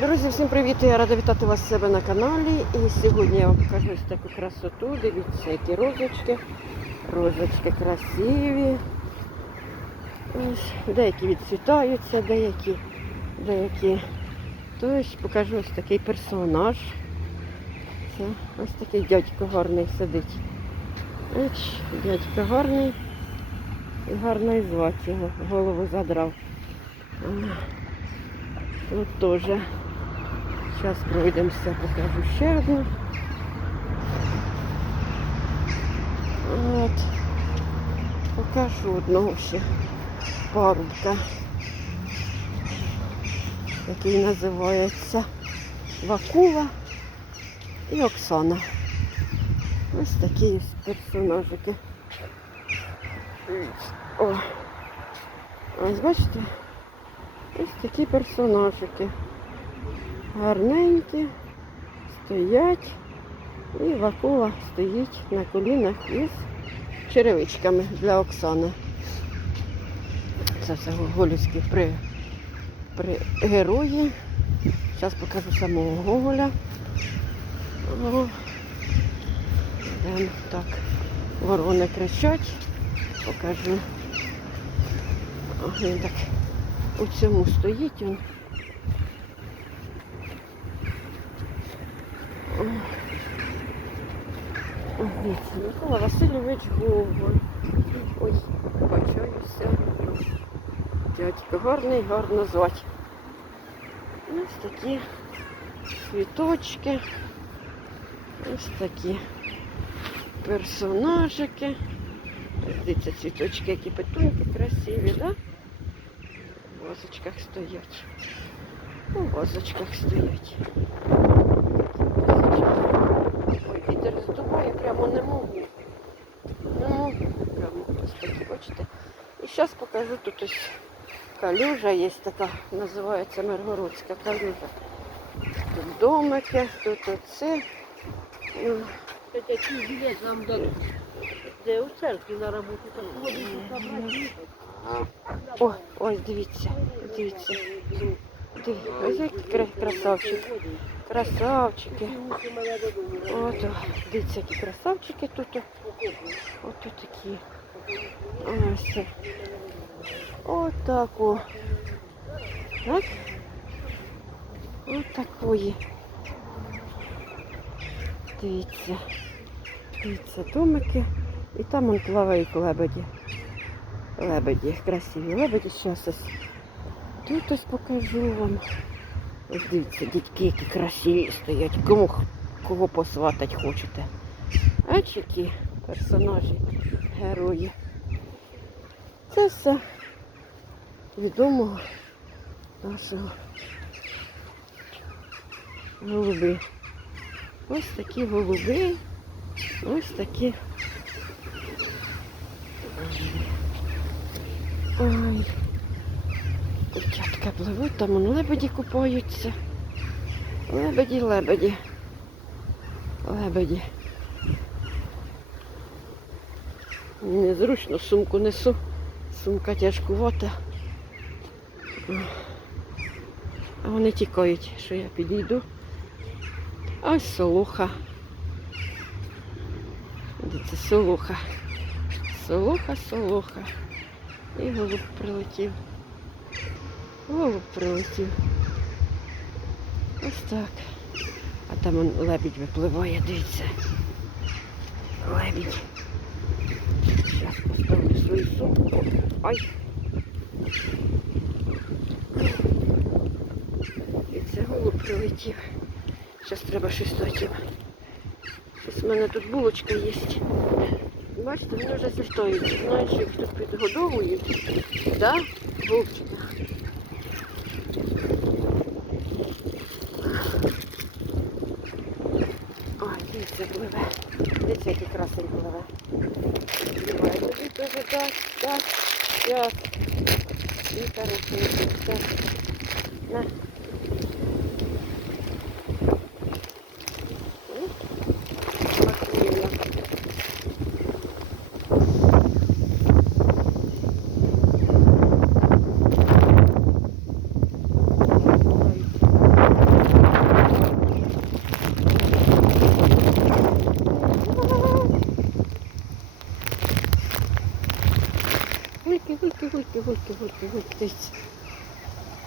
Друзі, всім привіт! Я рада вітати вас себе на каналі. І сьогодні я вам покажу ось таку красоту. Дивіться, які розочки. Розочки красиві. Ось, деякі відцвітаються, деякі, деякі. Тобто покажу ось такий персонаж. Це ось такий дядько гарний сидить. Ось, дядько гарний. І гарно звати його. Голову задрав. Тут теж. Зараз пройдемося, покажу ще одну. От. Покажу одного ще парубка, який називається Вакула і Оксана. Ось такі персонажики. О. Ось бачите? Ось такі персонажики. Гарненькі, стоять. І Вакула стоїть на колінах із черевичками для Оксани. Це все Гоголівські при, при герої. Зараз покажу самого Гоголя. О, так. Ворони кричать. Покажу. О, він так у цьому стоїть він. О, Дивіться, Микола Васильович Гоголь. Ой, бачаюся. Дядько гарний, гарно звать. Ось такі цвіточки. Ось такі персонажики. Дивіться, цвіточки, які петуньки красиві, да? В вазочках стоять. У вазочках стоять. Ой, вітер прямо не можу. Не можу. Прямо ось такі, бачите. І зараз покажу тут ось калюжа є така, називається Миргородська калюжа. Тут домики, тут оце. Ну, чий билет нам дадуть. Де у церкві на роботу, так ходить. О, ось дивіться, дивіться. Дивіться, ось який кра- красавчик. Красавчики. От, дивіться, які красавчики тут. От тут такі. Ось. це. От так о. Так? От такої. Дивіться. Дивіться, домики. І там он плавають лебеді. Лебеді, красиві лебеді. Зараз ось тут ось покажу вам. Ось дивіться, дітки, які красиві стоять. Кому кого посватать хочете. А які персонажі, герої. Це все відомого нашого голуби. Ось такі голуби, ось такі. Ой. Дівчатка пливуть, там лебеді купаються. Лебеді, лебеді. Лебеді. Незручно сумку несу. Сумка тяжкувата. А вони тікають, що я підійду. Ось солоха. Дивіться, солоха. Солоха, солоха. І голуб прилетів. Голуб прилетів. Ось так. А там он лебідь випливає, дивіться. Лебідь. Зараз поставлю свою сумку. Ай. І це голуб прилетів. Зараз треба щось дати. Щось в мене тут булочка є. Бачите, вони вже зістаються. Знаєш, їх тут підгодовують. Да? Голубчика. Дивіться, пливе. Дивіться, який красень пливе. Тобі теж так, так, так. І так. На. гульки, гульки, гульки, гульки, дивіться.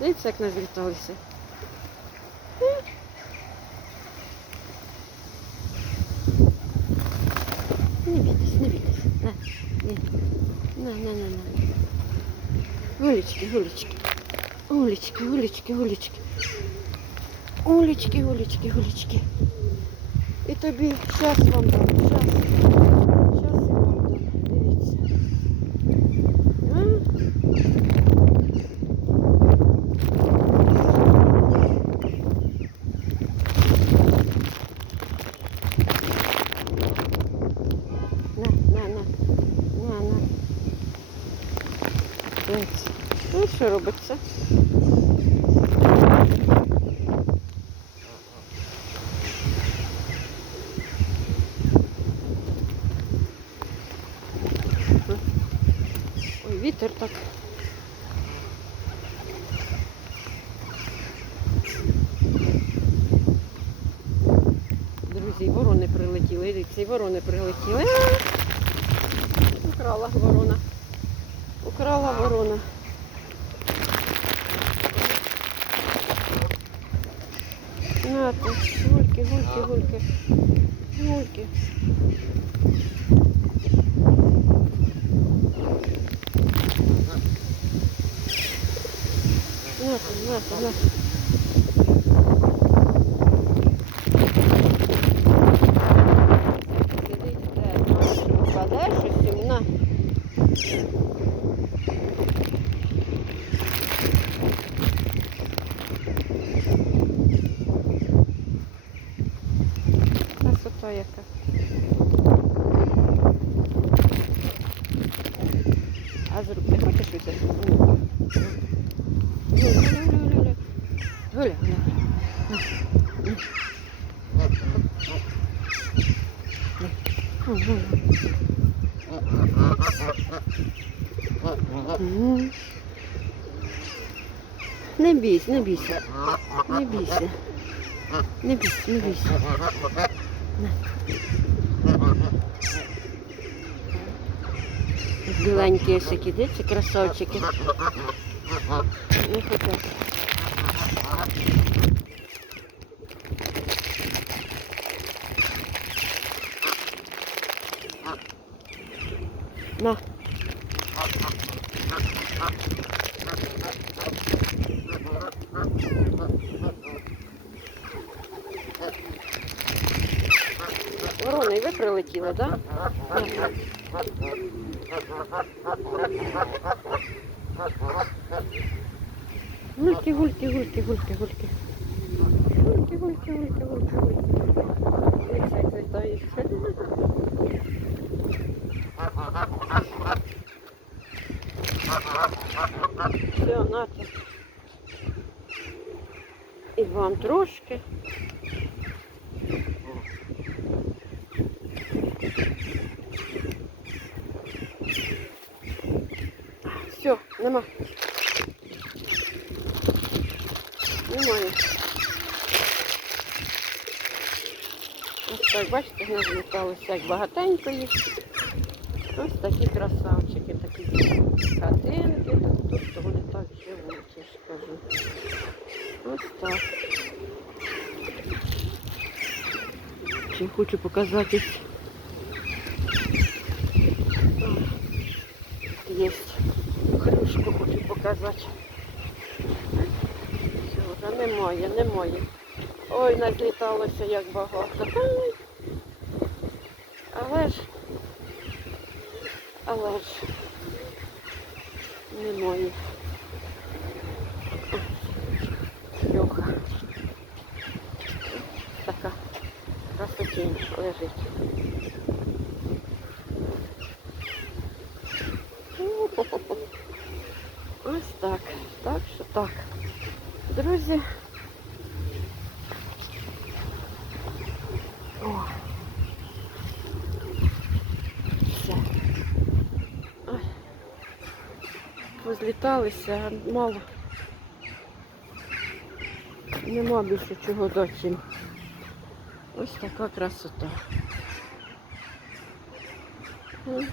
Дивіться, як назліталися. Не бійтесь, не бійтесь. На, ні. На, на, на, на. Гулечки, гулечки. Гулечки, гулечки, гулечки. Гулечки, гулечки, гулечки. І тобі щас вам дам, щас. Робиться? Ой, вітер так. Друзі, ворони прилетіли. Дивіться, і ворони прилетіли. Украла ворона. Украла ворона. На ти, гульки, гульки, гульки. Гульки. На ти, на ти, на ти. Сидить де? Впаде щось йому на. Красота яка. А з рук не хочеш взяти? Гуля, гуля, гуля, гуля. Гуля, гуля. Мгм. Не бійся, не бійся. Не бійся. Не бійся, не бійся. Біленькі де ці красавчики. Не хотять. На. Ворона, і ви прилетіли, так? Гульки, гульки, гульки, гульки, гульки. Гульки, гульки, гульки, гульки, гульки. Все, нате. І вам трошки. Все, нема. Немає. Ось так, бачите, назліталося як багатенько їх. Ось такі красавчики, такі хатинки. Тут, то вони так живуть, я ж кажу. Ось так. Ще хочу показати. Є. Хрюшку хочу показати. Вже немає, немає. Ой, назліталося як багато. але ж немає. Трьох. Така красотінь лежить. Ось так. Так що так. Друзі. Позліталися, а мало. Нема більше чого дати. їм. Ось така красота. М.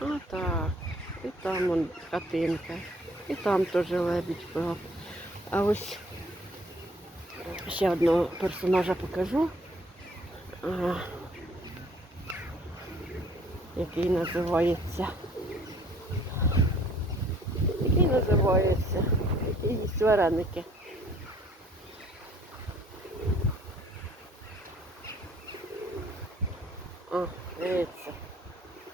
Отак. І там вон хатинка. І там теж лебідь плав. А ось ще одного персонажа покажу, який називається. Називається. Який їсть вареники. О, дивіться.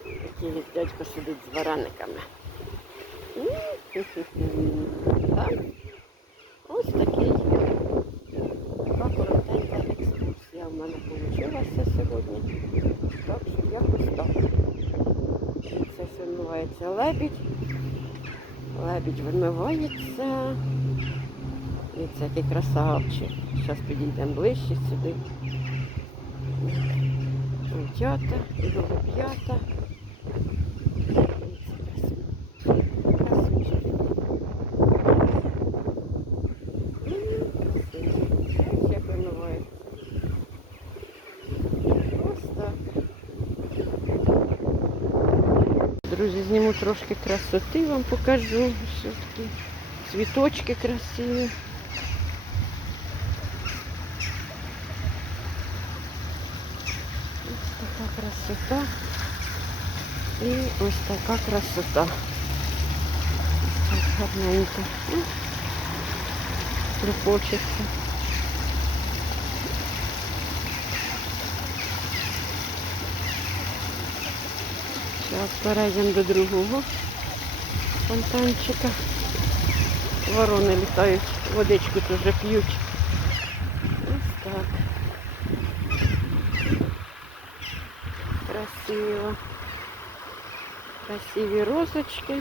Який дядько сидить з варениками. Так. Ось такий. Така коротенька екскурсія в мене вийшла сьогодні. Так що якось так. Це все вмивається лебідь. Лебідь вимивається. І це який красавчик. Зараз підійдемо ближче сюди. І голуб'ята. трошки красоти, вам покажу. Що такі цвіточки красиві. Ось така красота. І ось така красота. Ось так гарненько. М, Припочеться. Зараз перейдемо до другого фонтанчика. Ворони літають, водичку теж п'ють. Ось так. Красиво. Красиві розочки.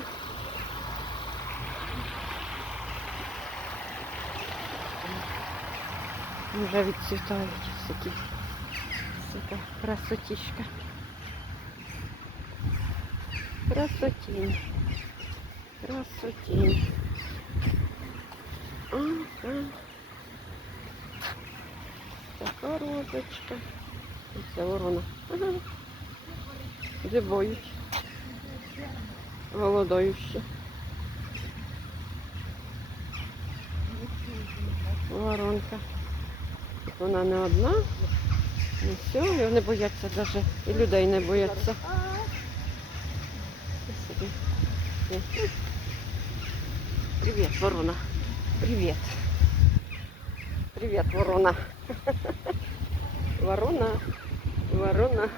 Вже відцвітають такі. Така красотішка. Красотінь. Красотінь. Ага. Така розочка. Це ворона. Ага. Зибають. Голодаючі. Воронка. Вона не одна. І все, і вони бояться навіть. І людей не бояться. Привет, ворона. Привет. Привет, ворона. Ворона. Ворона.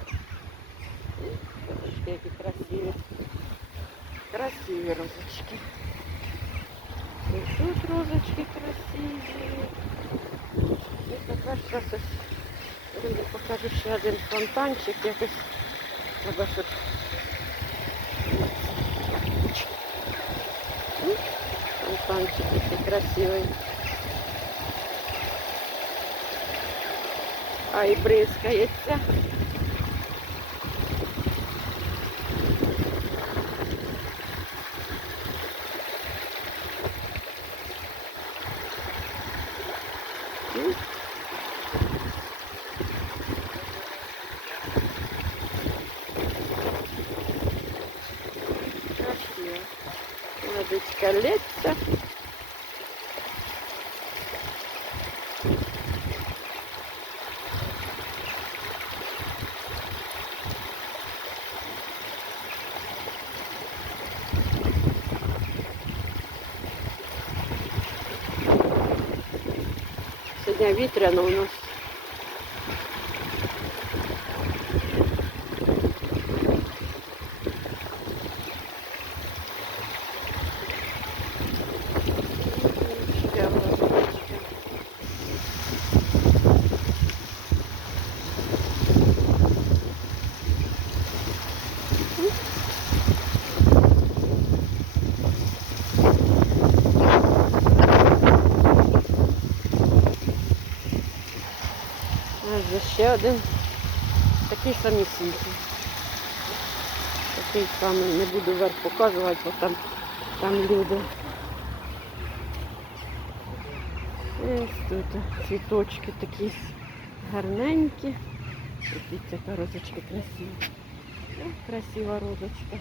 Розочки які красиві. Красиві розочки. І тут розочки красиві. І тепер зараз ось друзі, покажу ще один фонтанчик. Якось треба, щоб Фонтанчик який красивий. А і бризкається. Сьогодні вітряно у нас. Ще водичка. Ось ще один такий самісінький. Такий самий, не буду верх показувати, бо там, там люди. Ось тут цвіточки такі гарненькі. Дивіться, яка розочка красива. Красива розочка.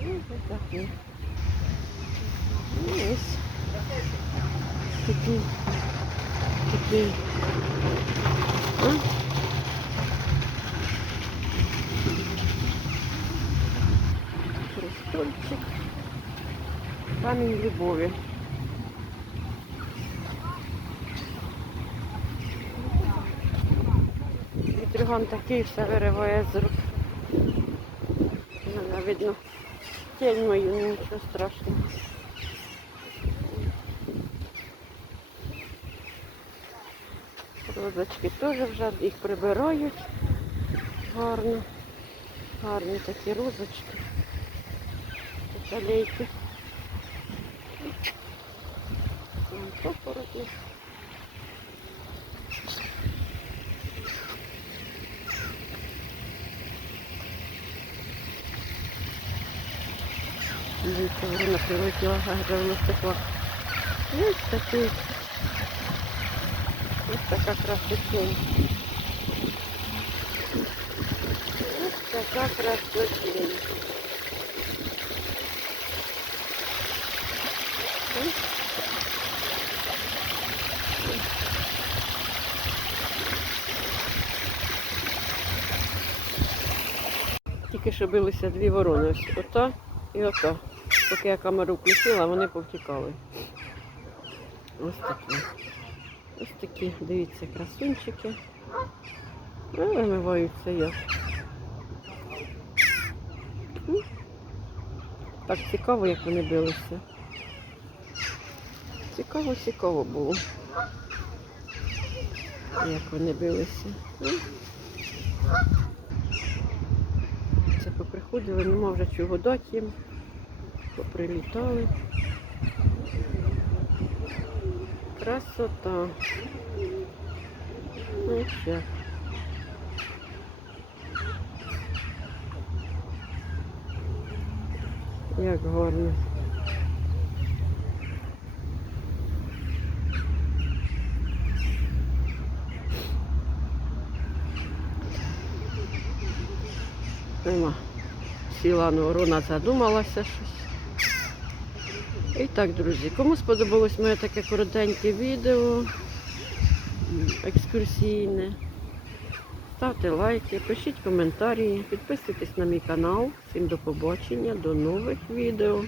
Ну, такі. Ну, ось такі. Такі. А? Престольчик. Камінь любові. Вітрюган такий все вириває з рук. Мене видно. Тінь мою, нічого страшного. Розочки теж вже їх прибирають. Гарно. Гарні такі розочки. Алейки. Папороті. Дивіться, вона прилетіла, давно стекла. Ось такий. Ось така красотень. Ось така красотень. Тільки що билися дві ворони. Ось ота і ота. Поки я камеру включила, вони повтікали. Ось такі. Ось такі, дивіться, красунчики. Ну, вимиваються. М. Так цікаво, як вони билися. Цікаво, цікаво було. Як вони билися. Це поприходили, нема вже чого дати їм. Поприлітали. Красота. Ну, ще. Як гарно. Нема. Сіла на ворона, задумалася щось. І так, друзі, кому сподобалось моє таке коротеньке відео, екскурсійне, ставте лайки, пишіть коментарі, підписуйтесь на мій канал. Всім до побачення, до нових відео.